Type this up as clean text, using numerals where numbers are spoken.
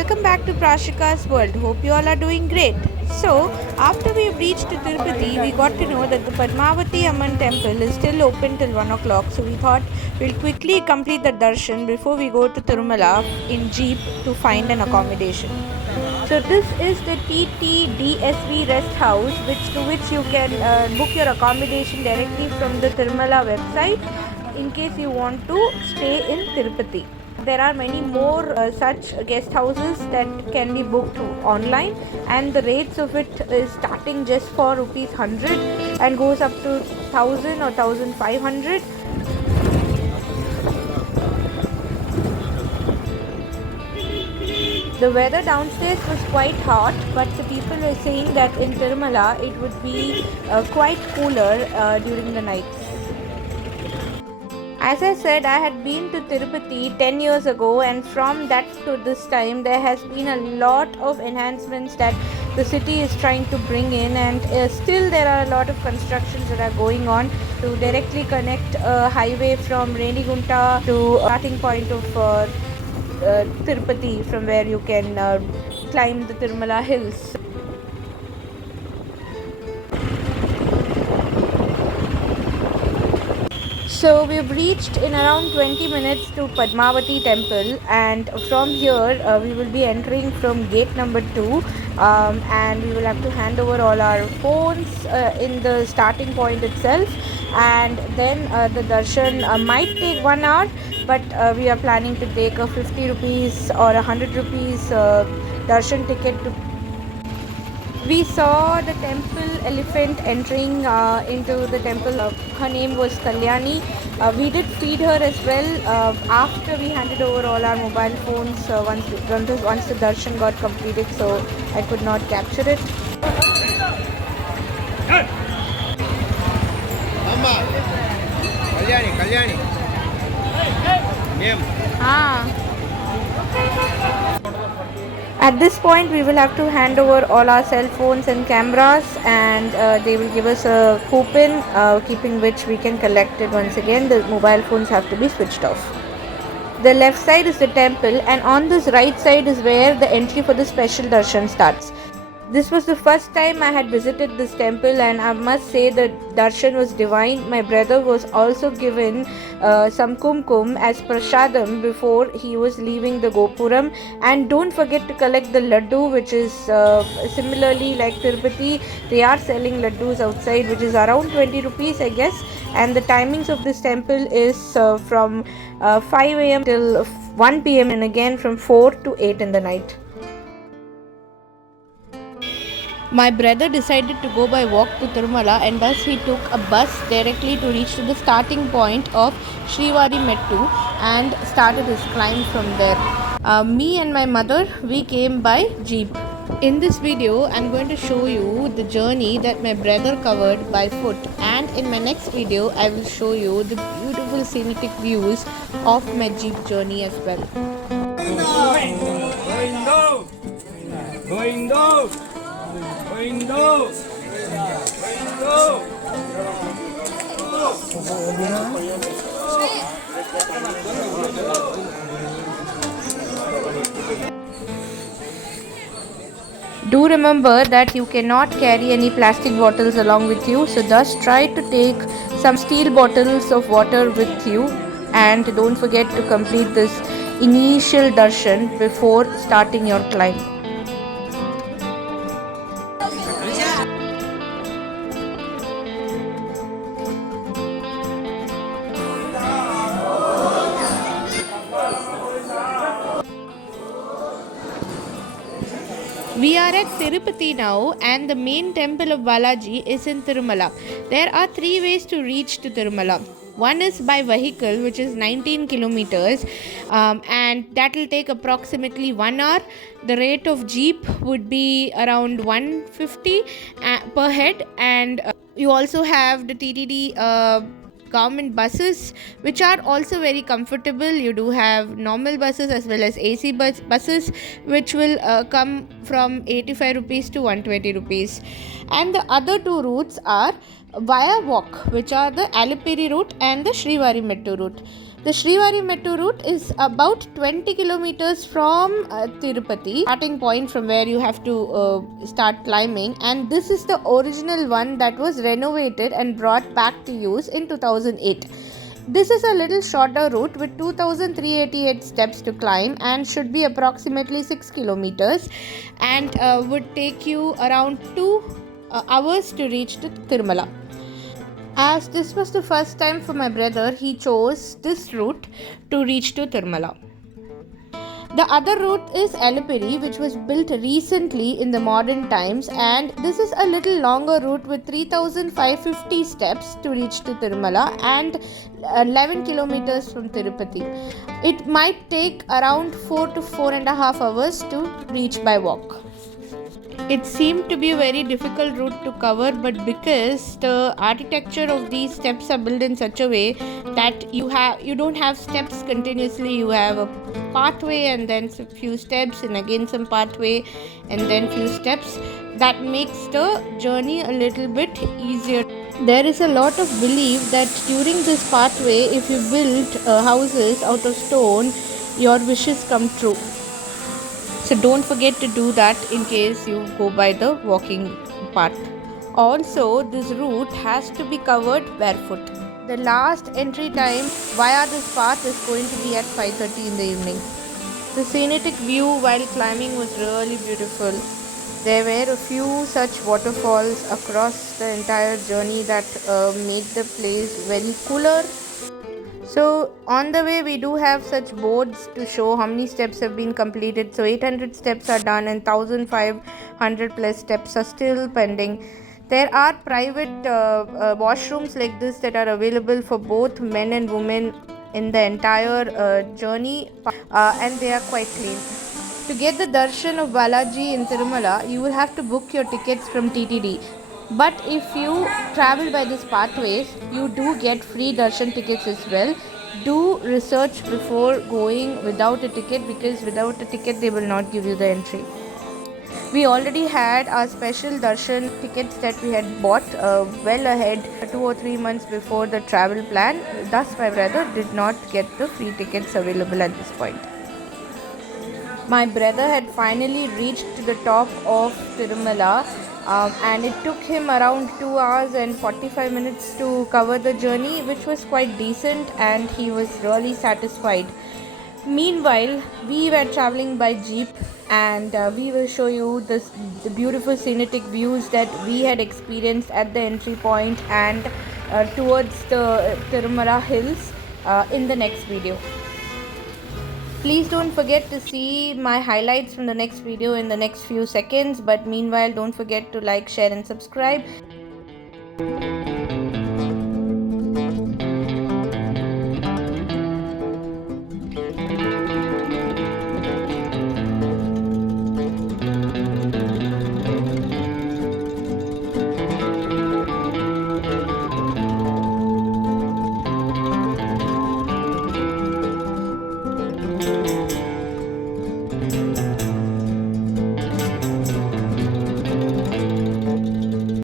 welcome back to Prashica's world. Hope you all are doing great. So, after we reached Tirupati, we got to know that the Padmavati Ammavaari temple is still open till 1 o'clock. So, we thought we'll quickly complete the darshan before we go to Tirumala in jeep to find an accommodation. So, this is the TTDSV rest house, to which you can book your accommodation directly from the Tirumala website in case you want to stay in Tirupati. There are many more such guest houses that can be booked online, and the rates of it is starting just for rupees 100 and goes up to 1000 or 1500. The weather downstairs was quite hot, but the people were saying that in Tirumala it would be quite cooler during the nights. As I said, I had been to Tirupati 10 years ago, and from that to this time there has been a lot of enhancements that the city is trying to bring in, and still there are a lot of constructions that are going on to directly connect a highway from Renigunta to starting point of Tirupati, from where you can climb the Tirumala hills. So we've reached in around 20 minutes to Padmavati temple, and from here we will be entering from gate number 2, and we will have to hand over all our phones in the starting point itself, and then the darshan might take 1 hour, but we are planning to take a 50 rupees or 100 rupees darshan ticket to. We saw the temple elephant entering into the temple. Her name was Kalyani. We did feed her as well after we handed over all our mobile phones once the darshan got completed, so I could not capture it. Mama, Kalyani. At this point, we will have to hand over all our cell phones and cameras, and they will give us a coupon, keeping which we can collect it once again. The mobile phones have to be switched off. The left side is the temple, and on this right side is where the entry for the special darshan starts. This was the first time I had visited this temple, and I must say the darshan was divine. My brother was also given some kumkum as prasadam before he was leaving the Gopuram. And don't forget to collect the laddu, which is similarly like Tirupati. They are selling laddus outside, which is around 20 rupees, I guess. And the timings of this temple is from 5 a.m. till 1 p.m. and again from 4 to 8 in the night. My brother decided to go by walk to Tirumala, and thus he took a bus directly to reach to the starting point of Srivari Mettu and started his climb from there. Me and my mother, we came by jeep. In this video, I'm going to show you the journey that my brother covered by foot, and in my next video, I will show you the beautiful scenic views of my jeep journey as well. Do remember that you cannot carry any plastic bottles along with you, so thus try to take some steel bottles of water with you, and don't forget to complete this initial darshan before starting your climb. We are at Tirupati now, and the main temple of Balaji is in Tirumala. There are 3 ways to reach to Tirumala. One is by vehicle, which is 19 kilometers, and that will take approximately 1 hour. The rate of jeep would be around 150 per head, and you also have the TTD government buses, which are also very comfortable. You do have normal buses as well as AC buses, which will come from 85 rupees to 120 rupees. And the other 2 routes are via walk, which are the Alipiri route and the Srivari Mettu route. The Srivari Mettu route is about 20 kilometers from Tirupati, starting point from where you have to start climbing, and this is the original one that was renovated and brought back to use in 2008. This is a little shorter route with 2388 steps to climb and should be approximately 6 kilometers and would take you around 2 hours to reach to Tirumala. As this was the first time for my brother, he chose this route to reach to Tirumala. The other route is Alipiri, which was built recently in the modern times, and this is a little longer route with 3550 steps to reach to Tirumala and 11 kilometers from Tirupati. It might take around 4 to 4.5 hours to reach by walk. It seemed to be a very difficult route to cover, but because the architecture of these steps are built in such a way that you don't have steps continuously, you have a pathway and then a few steps and again some pathway and then few steps, that makes the journey a little bit easier. There is a lot of belief that during this pathway, if you build houses out of stone, your wishes come true. So don't forget to do that in case you go by the walking path. Also, this route has to be covered barefoot. The last entry time via this path is going to be at 5:30 in the evening. The scenic view while climbing was really beautiful. There were a few such waterfalls across the entire journey that made the place very cooler. So on the way we do have such boards to show how many steps have been completed. So 800 steps are done and 1500 plus steps are still pending. There are private washrooms like this that are available for both men and women in the entire journey and they are quite clean. To get the Darshan of Balaji in Tirumala, you will have to book your tickets from TTD. But if you travel by these pathways, you do get free darshan tickets as well. Do research before going without a ticket, because without a ticket they will not give you the entry. We already had our special darshan tickets that we had bought well ahead, 2 or 3 months before the travel plan. Thus my brother did not get the free tickets available at this point. My brother had finally reached to the top of Tirumala. And it took him around 2 hours and 45 minutes to cover the journey, which was quite decent, and he was really satisfied. Meanwhile, we were traveling by jeep, and we will show you the beautiful scenic views that we had experienced at the entry point and towards the Tirumala hills in the next video. Please don't forget to see my highlights from the next video in the next few seconds. But meanwhile, don't forget to like, share and subscribe.